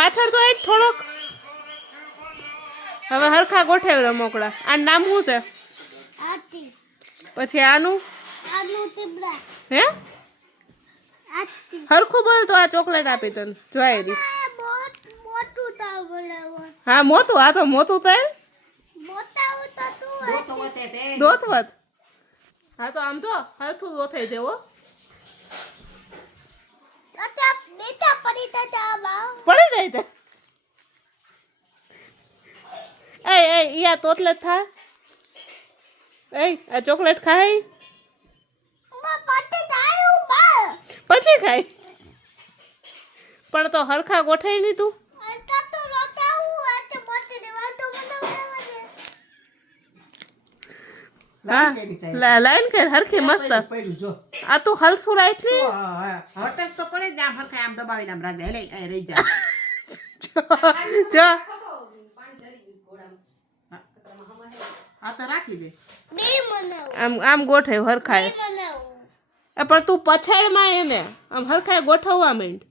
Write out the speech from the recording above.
પાછળ તો એક થોડોક હવે હરખા ગોઠવ રમકડા આ નામ શું છે પછી આનું હે હરખું બોલ તો આ ચોકલેટ આપી તને જોઈ રી હા મોટું આ તો મોટું થાય દોતવત હા તો આમ તો હરખું ગોઠવી દેવો પડી જાય તે એ યા તોતલે થા આ ચોકલેટ ખાય પછી ખાય પણ તો હરખા ગોઠવી ની તું હા લાઈન કે હરખી મસ્ત આ તું હલફું રાઈટ ની હટસ તો પડે જ આમ હરખા આમ દબાવીને આમ રાખ દે લે એ રહી જા જો આ તો રાખી દે આમ આમ ગોઠવ હરખાય પણ તું પછાડમાં એને આમ હરખાય ગોઠવવા માંડ